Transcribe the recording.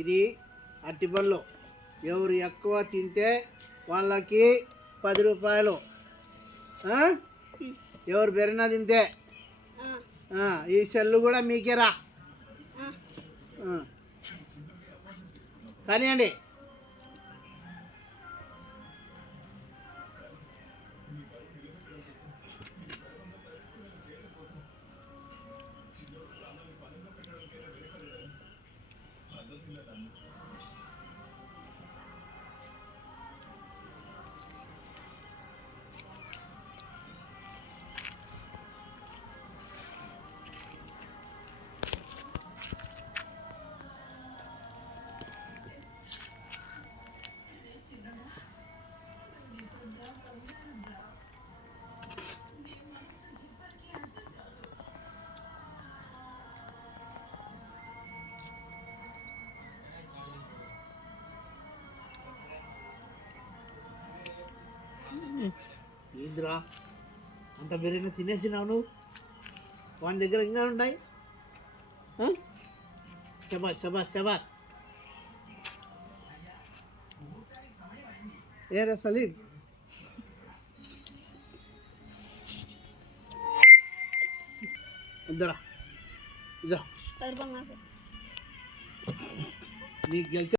ఇది అరటిపళ్ళు. ఎవరు ఎక్కువ తింటే వాళ్ళకి 10 రూపాయలు. ఎవరు బెరినా తింటే ఈ సెల్లు కూడా మీకేరా. కానివ్వండి. ఏంద్రా అంత బిర్యానీ తినేసినావు నువ్వు? వాని దగ్గర ఇంకా ఉంటాయి. శబాష్ శబాష్ శబాష్. ఏరా సలీం, ఇద్దరా ఇద్దరు నీకు గెలిచే